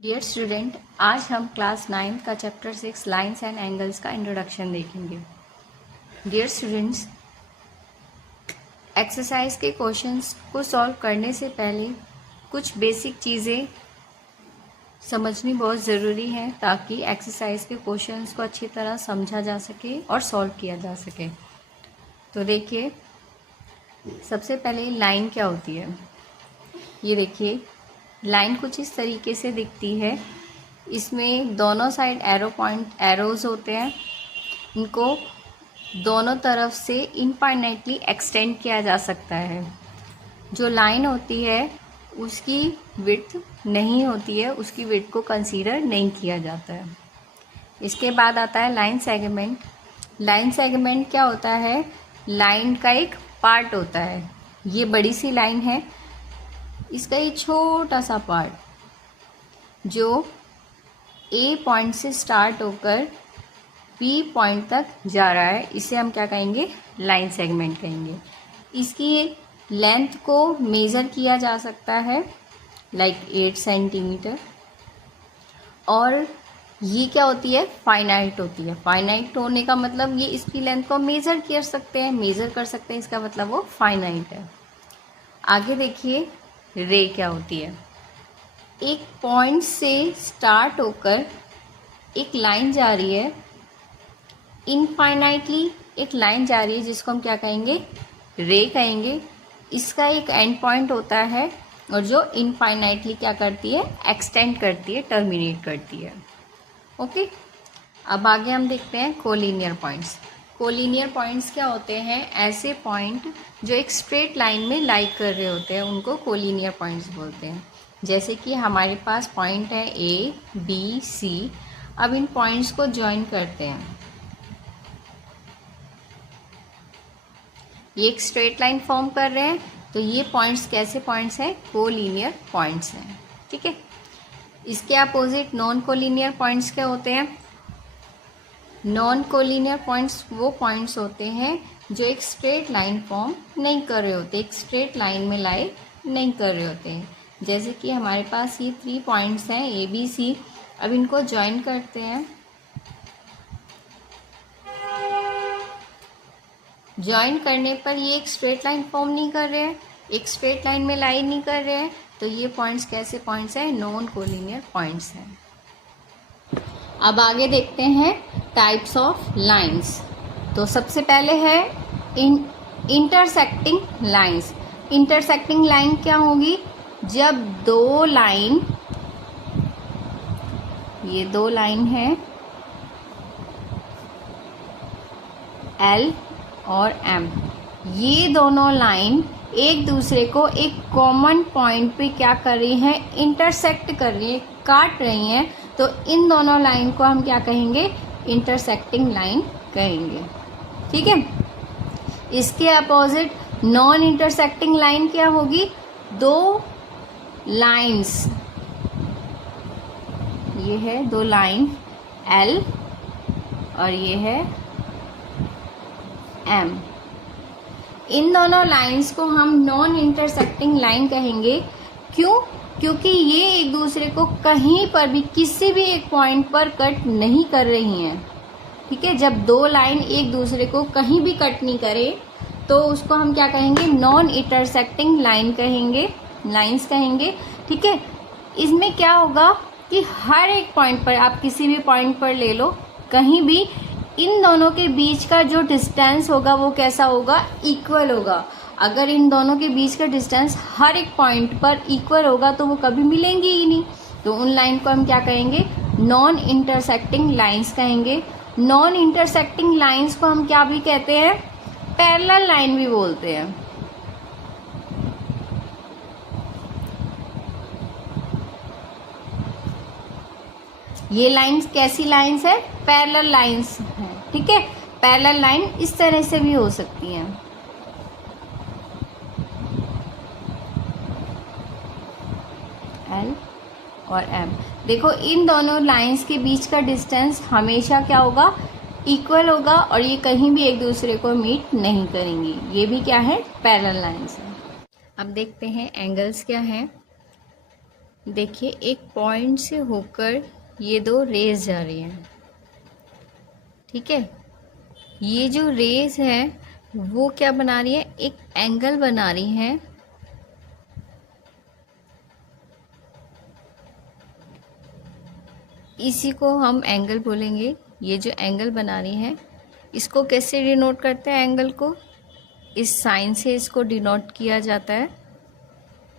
Dear student, आज हम class 9 का चैप्टर 6 लाइंस एंड एंगल्स का इंट्रोडक्शन देखेंगे। डियर स्टूडेंट्स, एक्सरसाइज के क्वेश्चंस को सॉल्व करने से पहले कुछ बेसिक चीज़ें समझनी बहुत ज़रूरी है ताकि एक्सरसाइज के क्वेश्चंस को अच्छी तरह समझा जा सके और सॉल्व किया जा सके। तो देखिए, सबसे पहले लाइन क्या होती है। ये देखिए, लाइन कुछ इस तरीके से दिखती है। इसमें दोनों साइड एरोज होते हैं। इनको दोनों तरफ से इनफाइनाइटली एक्सटेंड किया जा सकता है। जो लाइन होती है उसकी विड्थ नहीं होती है, उसकी विड्थ को कंसीडर नहीं किया जाता है। इसके बाद आता है लाइन सेगमेंट। लाइन सेगमेंट क्या होता है? लाइन का एक पार्ट होता है। ये बड़ी सी लाइन है, इसका ये छोटा सा पार्ट जो ए पॉइंट से स्टार्ट होकर बी पॉइंट तक जा रहा है, इसे हम क्या कहेंगे? लाइन सेगमेंट कहेंगे। इसकी लेंथ को मेज़र किया जा सकता है लाइक 8 सेंटीमीटर। और ये क्या होती है? फाइनाइट होती है। फाइनाइट होने का मतलब ये इसकी लेंथ को मेज़र कर सकते हैं, इसका मतलब वो फाइनाइट है। आगे देखिए, रे क्या होती है। एक पॉइंट से स्टार्ट होकर एक लाइन जा रही है, इनफाइनाइटली एक लाइन जा रही है जिसको हम क्या कहेंगे? रे कहेंगे। इसका एक एंड पॉइंट होता है और जो इनफाइनाइटली क्या करती है? एक्सटेंड करती है, टर्मिनेट करती है। ओके, अब आगे हम देखते हैं कोलिनियर पॉइंट्स। कोलिनियर पॉइंट्स क्या होते हैं? ऐसे पॉइंट जो एक स्ट्रेट लाइन में लाई कर रहे होते हैं, उनको कोलिनियर पॉइंट्स बोलते हैं। जैसे कि हमारे पास पॉइंट है ए बी सी। अब इन पॉइंट्स को ज्वाइन करते हैं। ये एक स्ट्रेट लाइन फॉर्म कर रहे हैं, तो ये पॉइंट्स कैसे पॉइंट्स हैं? कोलिनियर पॉइंट्स हैं। ठीक है। इसके अपोजिट नॉन कोलिनियर पॉइंट्स क्या होते हैं? नॉन कोलिनियर पॉइंट्स वो पॉइंट्स होते हैं जो एक स्ट्रेट लाइन फॉर्म नहीं कर रहे होते, एक स्ट्रेट लाइन में लाई नहीं कर रहे होते हैं। जैसे कि हमारे पास ये 3 पॉइंट्स हैं ए बी सी। अब इनको ज्वाइन करते हैं। ज्वाइन करने पर ये एक स्ट्रेट लाइन फॉर्म नहीं कर रहे हैं, एक स्ट्रेट लाइन में लाई नहीं कर रहे हैं, तो ये पॉइंट्स कैसे पॉइंट्स हैं? नॉन कोलिनियर पॉइंट्स हैं। अब आगे देखते हैं टाइप्स ऑफ लाइंस। तो सबसे पहले है इंटरसेक्टिंग लाइंस। इंटरसेक्टिंग लाइन क्या होगी? जब दो लाइन, ये दो लाइन है एल और एम, ये दोनों लाइन एक दूसरे को एक कॉमन पॉइंट पे क्या कर रही हैं? इंटरसेक्ट कर रही हैं, काट रही हैं। तो इन दोनों लाइन को हम क्या कहेंगे? इंटरसेक्टिंग लाइन कहेंगे। ठीक है। इसके अपोजिट नॉन इंटरसेक्टिंग लाइन क्या होगी? दो लाइंस, ये है दो लाइन एल और ये है एम। इन दोनों लाइंस को हम नॉन इंटरसेक्टिंग लाइन कहेंगे। क्यों? क्योंकि ये एक दूसरे को कहीं पर भी, किसी भी एक पॉइंट पर कट नहीं कर रही हैं। ठीक है। जब दो लाइन एक दूसरे को कहीं भी कट नहीं करे तो उसको हम क्या कहेंगे? नॉन इंटरसेक्टिंग लाइन कहेंगे, लाइंस कहेंगे। ठीक है। इसमें क्या होगा कि हर एक पॉइंट पर, आप किसी भी पॉइंट पर ले लो, कहीं भी इन दोनों के बीच का जो डिस्टेंस होगा वो कैसा होगा? इक्वल होगा। अगर इन दोनों के बीच का डिस्टेंस हर एक पॉइंट पर इक्वल होगा तो वो कभी मिलेंगे ही नहीं। तो उन लाइन को हम क्या कहेंगे? नॉन इंटरसेक्टिंग लाइंस कहेंगे। नॉन इंटरसेक्टिंग लाइंस को हम क्या भी कहते हैं? पैरेलल लाइन भी बोलते हैं। ये लाइंस कैसी लाइंस है? पैरेलल लाइंस है। ठीक है। पैरेलल लाइन इस तरह से भी हो सकती हैं। एल और एम। देखो, इन दोनों लाइंस के बीच का डिस्टेंस हमेशा क्या होगा? इक्वल होगा और ये कहीं भी एक दूसरे को मीट नहीं करेंगी। ये भी क्या है? पैरेलल लाइंस है। अब देखते हैं एंगल्स क्या हैं। देखिए एक पॉइंट से होकर ये दो रेज जा रही हैं, ठीक है। ये जो रेज है वो क्या बना रही है, एक एंगल बना रही हैं। इसी को हम एंगल बोलेंगे। ये जो एंगल बना रही हैं इसको कैसे डिनोट करते हैं, एंगल को इस साइन से इसको डिनोट किया जाता है,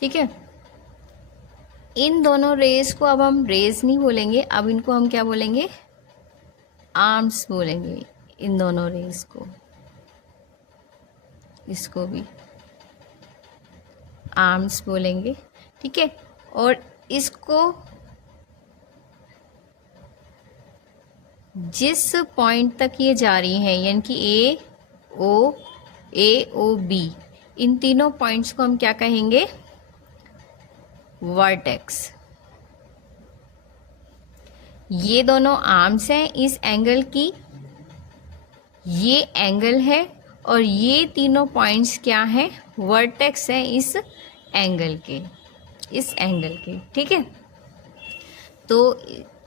ठीक है। इन दोनों रेज को अब हम रेज नहीं बोलेंगे, अब इनको हम क्या बोलेंगे, आर्म्स बोलेंगे। इन दोनों रेज को, इसको भी आर्म्स बोलेंगे, ठीक है। और इसको जिस पॉइंट तक ये जा रही हैं यानी कि ए ओ बी, इन तीनों पॉइंट्स को हम क्या कहेंगे, वर्टेक्स। ये दोनों आर्म्स हैं इस एंगल की, ये एंगल है और ये तीनों पॉइंट्स क्या हैं, वर्टेक्स हैं इस एंगल के, इस एंगल के, ठीक है। तो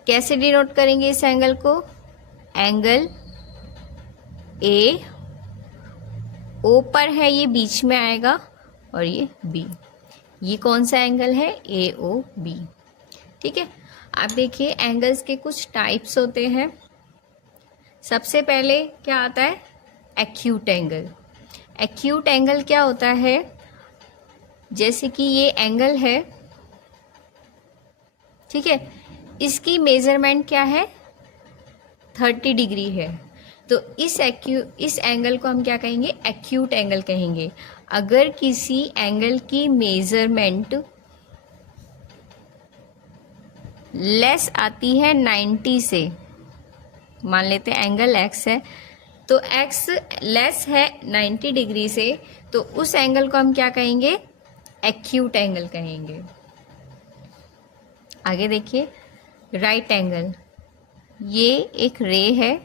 कैसे डिनोट करेंगे इस एंगल को, एंगल ए ओ पर है, ये बीच में आएगा, और ये बी, ये कौन सा एंगल है, ए ओ बी, ठीक है। आप देखिए एंगल्स के कुछ टाइप्स होते हैं। सबसे पहले क्या आता है, एक्यूट एंगल। एक्यूट एंगल क्या होता है, जैसे कि ये एंगल है, ठीक है, इसकी मेजरमेंट क्या है, 30 डिग्री है। तो इस एंगल को हम क्या कहेंगे, एक्यूट एंगल कहेंगे। अगर किसी एंगल की मेजरमेंट लेस आती है 90 से, मान लेते हैं एंगल एक्स है, तो एक्स लेस है 90 डिग्री से, तो उस एंगल को हम क्या कहेंगे, एक्यूट एंगल कहेंगे। आगे देखिए राइट एंगल, ये एक रे है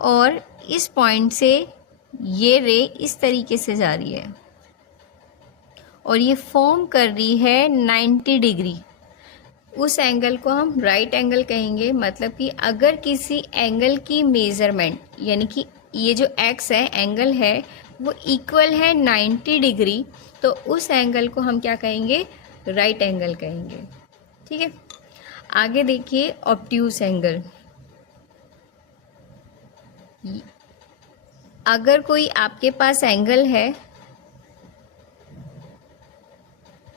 और इस पॉइंट से ये रे इस तरीके से जा रही है और ये फॉर्म कर रही है 90 डिग्री, उस एंगल को हम राइट एंगल कहेंगे। मतलब कि अगर किसी एंगल की मेजरमेंट यानी कि ये जो एक्स है एंगल है वो इक्वल है 90 डिग्री, तो उस एंगल को हम क्या कहेंगे, राइट एंगल कहेंगे, ठीक है। आगे देखिए ऑब्ट्यूज एंगल। अगर कोई आपके पास एंगल है,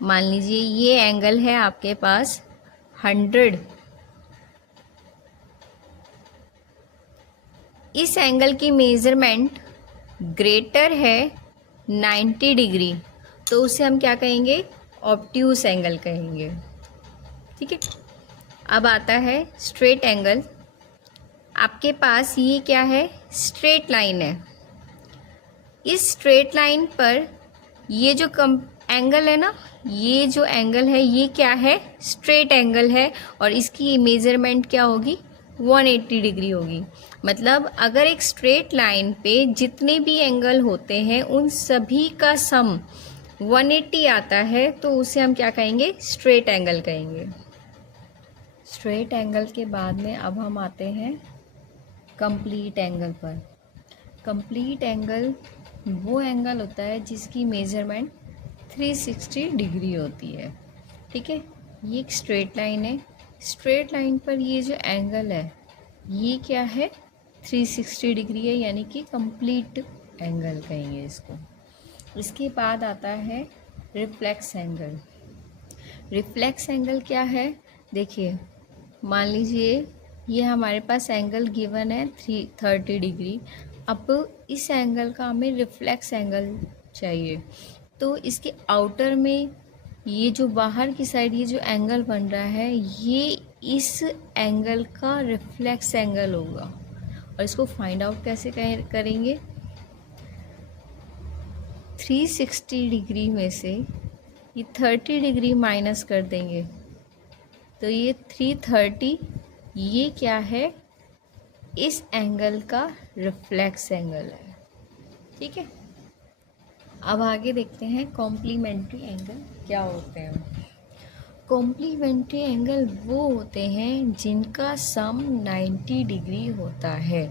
मान लीजिए ये एंगल है आपके पास 100, इस एंगल की मेजरमेंट ग्रेटर है 90 डिग्री, तो उसे हम क्या कहेंगे, ऑब्ट्यूज एंगल कहेंगे, ठीक है। अब आता है स्ट्रेट एंगल। आपके पास ये क्या है, स्ट्रेट लाइन है, इस स्ट्रेट लाइन पर ये जो एंगल है ना, ये जो एंगल है ये क्या है, स्ट्रेट एंगल है और इसकी मेजरमेंट क्या होगी, 180 डिग्री होगी। मतलब अगर एक स्ट्रेट लाइन पे जितने भी एंगल होते हैं उन सभी का सम 180 आता है, तो उसे हम क्या कहेंगे, स्ट्रेट एंगल कहेंगे। स्ट्रेट एंगल के बाद में अब हम आते हैं कंप्लीट एंगल पर। कंप्लीट एंगल वो एंगल होता है जिसकी मेजरमेंट 360 डिग्री होती है, ठीक है। ये एक स्ट्रेट लाइन है, स्ट्रेट लाइन पर ये जो एंगल है ये क्या है, 360 डिग्री है, यानी कि कंप्लीट एंगल कहेंगे इसको। इसके बाद आता है रिफ्लेक्स एंगल। रिफ्लेक्स एंगल क्या है, देखिए मान लीजिए ये हमारे पास एंगल गिवन है 30 डिग्री। अब इस एंगल का हमें रिफ्लेक्स एंगल चाहिए, तो इसके आउटर में ये जो बाहर की साइड ये जो एंगल बन रहा है ये इस एंगल का रिफ्लेक्स एंगल होगा। और इसको फाइंड आउट कैसे करेंगे, 360 डिग्री में से ये 30 डिग्री माइनस कर देंगे, तो ये 330, ये क्या है, इस एंगल का रिफ्लेक्स एंगल है, ठीक है। अब आगे देखते हैं कॉम्प्लीमेंट्री एंगल क्या होते हैं। कॉम्प्लीमेंट्री एंगल वो होते हैं जिनका सम 90 डिग्री होता है।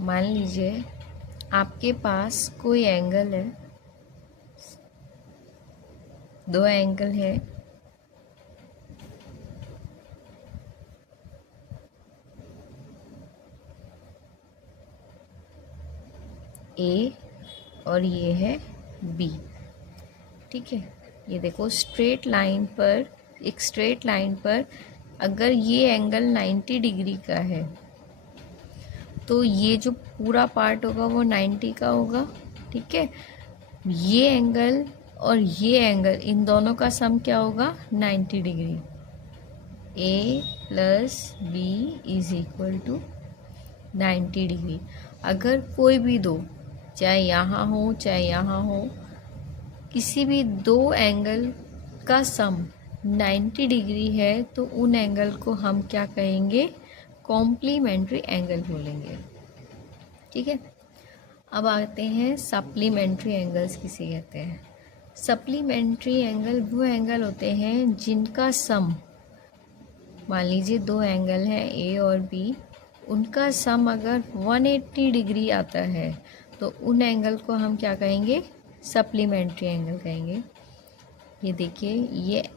मान लीजिए आपके पास कोई एंगल है, दो एंगल है, ए और ये है बी। ठीक है, ये देखो स्ट्रेट लाइन पर, एक स्ट्रेट लाइन पर अगर ये एंगल 90 डिग्री का है तो ये जो पूरा पार्ट होगा वो 90 का होगा। ठीक है, ये एंगल और ये एंगल, इन दोनों का सम क्या होगा? 90 degree. A plus B is equal to 90 degree. अगर कोई भी दो, चाहे यहाँ हो चाहे यहाँ हो, किसी भी दो एंगल का सम 90 डिग्री है तो उन एंगल को हम क्या कहेंगे? कॉम्प्लीमेंट्री एंगल बोलेंगे। ठीक है, अब आते हैं सप्लीमेंट्री एंगल्स किसे कहते हैं। सप्लीमेंट्री एंगल वो एंगल होते हैं जिनका सम, मान लीजिए दो एंगल हैं ए और बी, उनका सम अगर 180 डिग्री आता है तो उन एंगल को हम क्या कहेंगे? सप्लीमेंट्री एंगल कहेंगे। ये देखिए, ये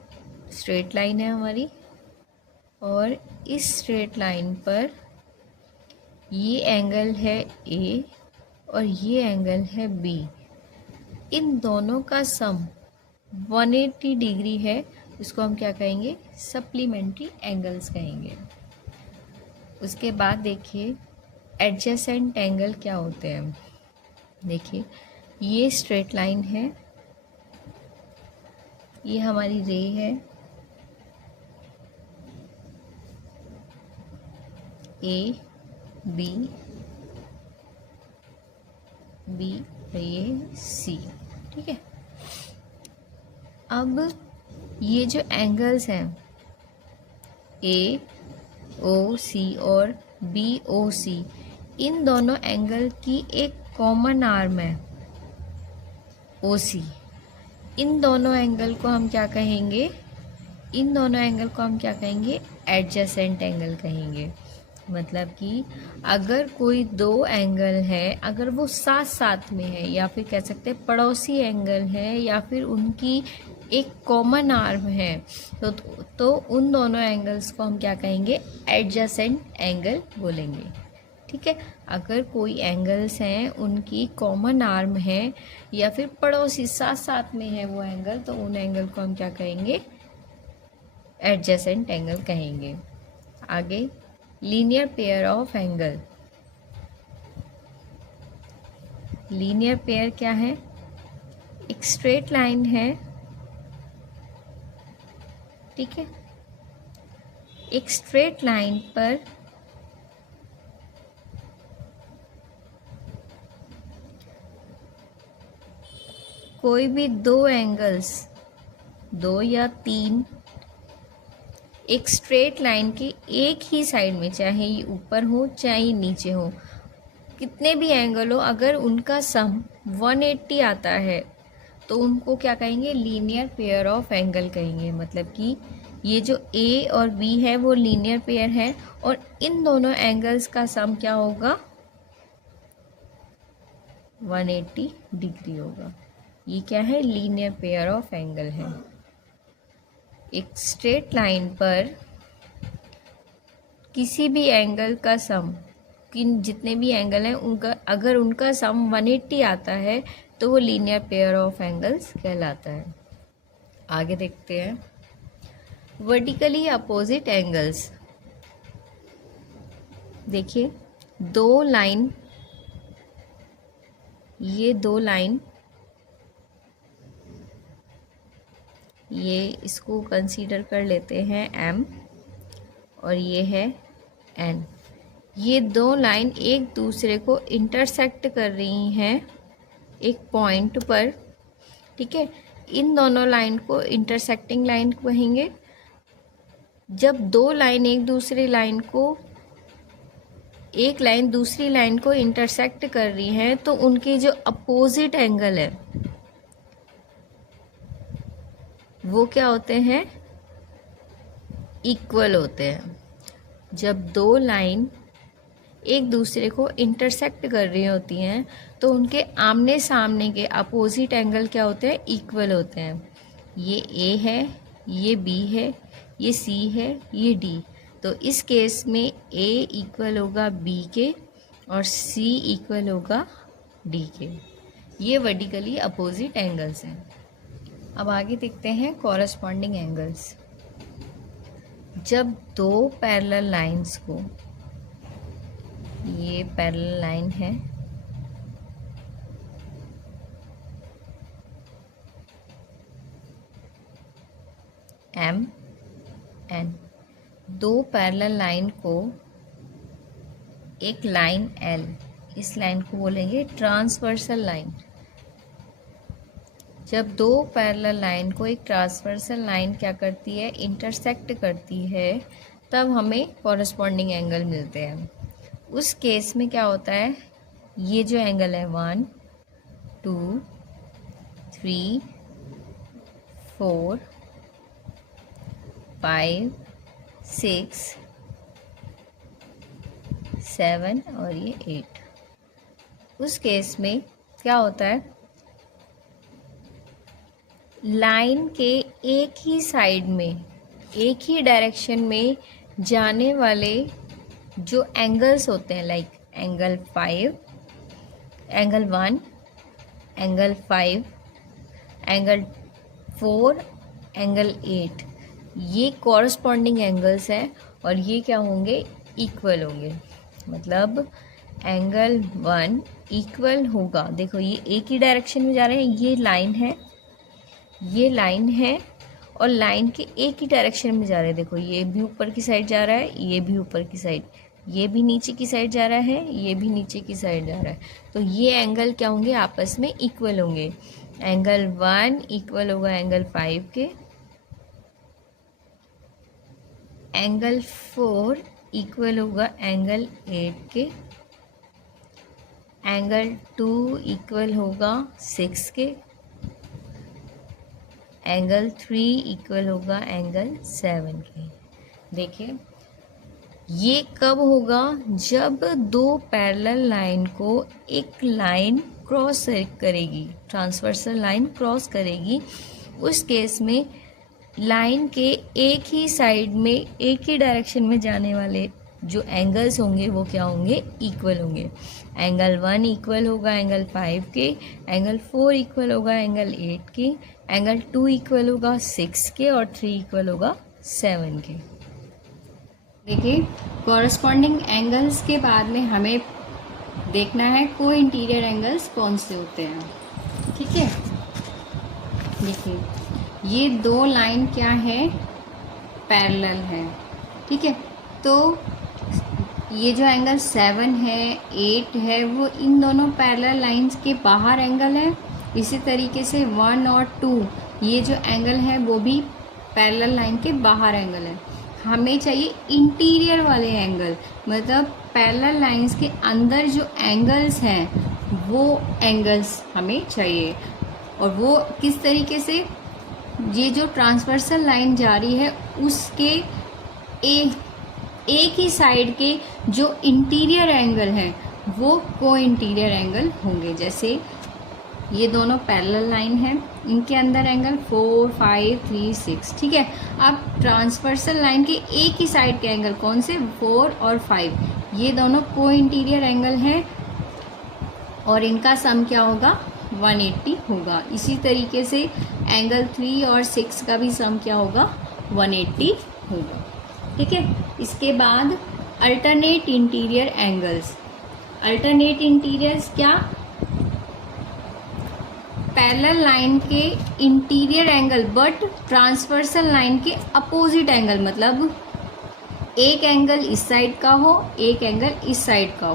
स्ट्रेट लाइन है हमारी और इस स्ट्रेट लाइन पर ये एंगल है ए और ये एंगल है बी। इन दोनों का सम 180 डिग्री है, इसको हम क्या कहेंगे? सप्लीमेंट्री एंगल्स कहेंगे। उसके बाद देखिए एडजेसेंट एंगल क्या होते हैं। देखिए ये स्ट्रेट लाइन है, ये हमारी रे है, ए बी बी ये सी। ठीक है, अब ये जो एंगल्स हैं ए ओ सी और बी ओ सी, इन दोनों एंगल की एक कॉमन आर्म है ओ सी। इन दोनों एंगल को हम क्या कहेंगे? इन दोनों एंगल को हम क्या कहेंगे? एडजेसेंट एंगल कहेंगे। मतलब कि अगर कोई दो एंगल है, अगर वो साथ साथ में है, या फिर कह सकते हैं पड़ोसी एंगल है, या फिर उनकी एक कॉमन आर्म है, तो उन दोनों एंगल्स को हम क्या कहेंगे? एडजेसेंट एंगल बोलेंगे। ठीक है, अगर कोई एंगल्स हैं उनकी कॉमन आर्म है या फिर पड़ोसी साथ साथ में है वो एंगल, तो उन एंगल को हम क्या कहेंगे? एडजेसेंट एंगल कहेंगे। आगे linear pair of angle. Linear pair क्या है? एक स्ट्रेट लाइन है, ठीक है, एक स्ट्रेट लाइन पर कोई भी दो एंगल्स, दो या तीन, एक स्ट्रेट लाइन के एक ही साइड में, चाहे ये ऊपर हो चाहे नीचे हो, कितने भी एंगल हो, अगर उनका सम 180 आता है तो उनको क्या कहेंगे? लीनियर पेयर ऑफ एंगल कहेंगे। मतलब कि ये जो ए और बी है वो लीनियर पेयर है और इन दोनों एंगल्स का सम क्या होगा? 180 डिग्री होगा। ये क्या है? लीनियर पेयर ऑफ एंगल है। एक स्ट्रेट लाइन पर किसी भी एंगल का सम, जितने भी एंगल हैं उनका, अगर उनका सम 180 आता है तो वो लीनियर पेयर ऑफ एंगल्स कहलाता है। आगे देखते हैं वर्टिकली अपोजिट एंगल्स। देखिए दो लाइन, ये दो लाइन, ये इसको कंसीडर कर लेते हैं M और ये है N। ये दो लाइन एक दूसरे को इंटरसेक्ट कर रही हैं एक पॉइंट पर। ठीक है, इन दोनों लाइन को इंटरसेक्टिंग लाइन कहेंगे। जब दो लाइन एक दूसरी लाइन को, एक लाइन दूसरी लाइन को इंटरसेक्ट कर रही है तो उनकी जो अपोजिट एंगल है वो क्या होते हैं? इक्वल होते हैं। जब दो लाइन एक दूसरे को इंटरसेक्ट कर रही होती हैं तो उनके आमने सामने के अपोजिट एंगल क्या होते हैं, इक्वल होते हैं। ये ए है, ये बी है, ये सी है, ये डी। तो इस केस में ए इक्वल होगा बी के और सी इक्वल होगा डी के। ये वर्टिकली अपोजिट एंगल्स हैं। अब आगे देखते हैं कॉरस्पॉन्डिंग एंगल्स। जब दो पैरेलल लाइंस को, ये पैरेलल लाइन है, एम एन, दो पैरेलल लाइन को एक लाइन एल, इस लाइन को बोलेंगे ट्रांसवर्सल लाइन। जब दो पैरेलल लाइन को एक ट्रांसवर्सल लाइन क्या करती है, इंटरसेक्ट करती है, तब हमें कॉरस्पॉन्डिंग एंगल मिलते हैं। उस केस में क्या होता है, ये जो एंगल है 1 2 3 4 5 6 7 और ये 8, उस केस में क्या होता है, लाइन के एक ही साइड में, एक ही डायरेक्शन में जाने वाले जो एंगल्स होते हैं, like angle 5, angle 1, angle 5, angle 4, angle 8, ये कॉरस्पॉन्डिंग एंगल्स हैं और ये क्या होंगे, इक्वल होंगे। मतलब एंगल 1 इक्वल होगा, देखो ये एक ही डायरेक्शन में जा रहे हैं, ये लाइन है, ये लाइन है और लाइन के एक ही डायरेक्शन में जा रहे हैं। देखो ये भी ऊपर की साइड जा रहा है, ये भी ऊपर की साइड, ये भी नीचे की साइड जा रहा है, ये भी नीचे की साइड जा रहा है। तो ये एंगल क्या होंगे, आपस में इक्वल होंगे। एंगल 1 इक्वल होगा एंगल 5 के, एंगल 4 इक्वल होगा एंगल 8 के, एंगल 2 इक्वल होगा 6 के, एंगल 3 इक्वल होगा एंगल 7 के। देखिए ये कब होगा, जब दो पैरेलल लाइन को एक लाइन क्रॉस करेगी, ट्रांसवर्सल लाइन क्रॉस करेगी। उस केस में लाइन के एक ही साइड में, एक ही डायरेक्शन में जाने वाले जो एंगल्स होंगे वो क्या होंगे, इक्वल होंगे। एंगल 1 इक्वल होगा एंगल 5 के, एंगल 4 इक्वल होगा एंगल 8 के, एंगल 2 इक्वल होगा 6 के और 3 इक्वल होगा 7 के। देखिए कॉरस्पॉन्डिंग एंगल्स के बाद में हमें देखना है को इंटीरियर एंगल्स कौन से होते हैं। ठीक है, देखिए ये दो लाइन क्या है, पैरेलल है। ठीक है, तो ये जो एंगल 7 है 8 है वो इन दोनों पैरेलल लाइंस के बाहर एंगल है। इसी तरीके से 1 और 2 ये जो एंगल है वो भी पैरेलल लाइन के बाहर एंगल है। हमें चाहिए इंटीरियर वाले एंगल, मतलब पैरेलल लाइंस के अंदर जो एंगल्स हैं वो एंगल्स हमें चाहिए। और वो किस तरीके से, ये जो ट्रांसवर्सल लाइन जा रही है उसके एक ही साइड के जो इंटीरियर एंगल हैं वो को इंटीरियर एंगल होंगे। जैसे ये दोनों पैरेलल लाइन हैं, इनके अंदर एंगल 4 5 3 6। ठीक है, अब ट्रांसवर्सल लाइन के एक ही साइड के एंगल कौन से, 4 और 5, ये दोनों को इंटीरियर एंगल हैं और इनका सम क्या होगा, 180 होगा। इसी तरीके से एंगल 3 और 6 का भी सम क्या होगा, 180 होगा। ठीक है, इसके बाद alternate interior angles. Alternate interiors क्या, पैरेलल लाइन के interior angle but transversal line के अपोजिट एंगल, मतलब एक एंगल इस साइड का हो, एक एंगल इस साइड का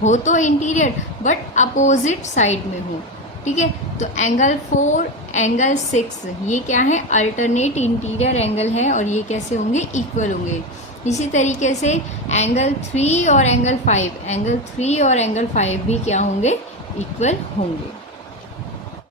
हो तो इंटीरियर बट अपोजिट साइड में हो। ठीक है, तो एंगल 4 एंगल 6 ये क्या है, अल्टरनेट इंटीरियर एंगल है और ये कैसे होंगे, इक्वल होंगे। इसी तरीके से एंगल 3 और एंगल 5, एंगल 3 और एंगल 5 भी क्या होंगे, इक्वल होंगे।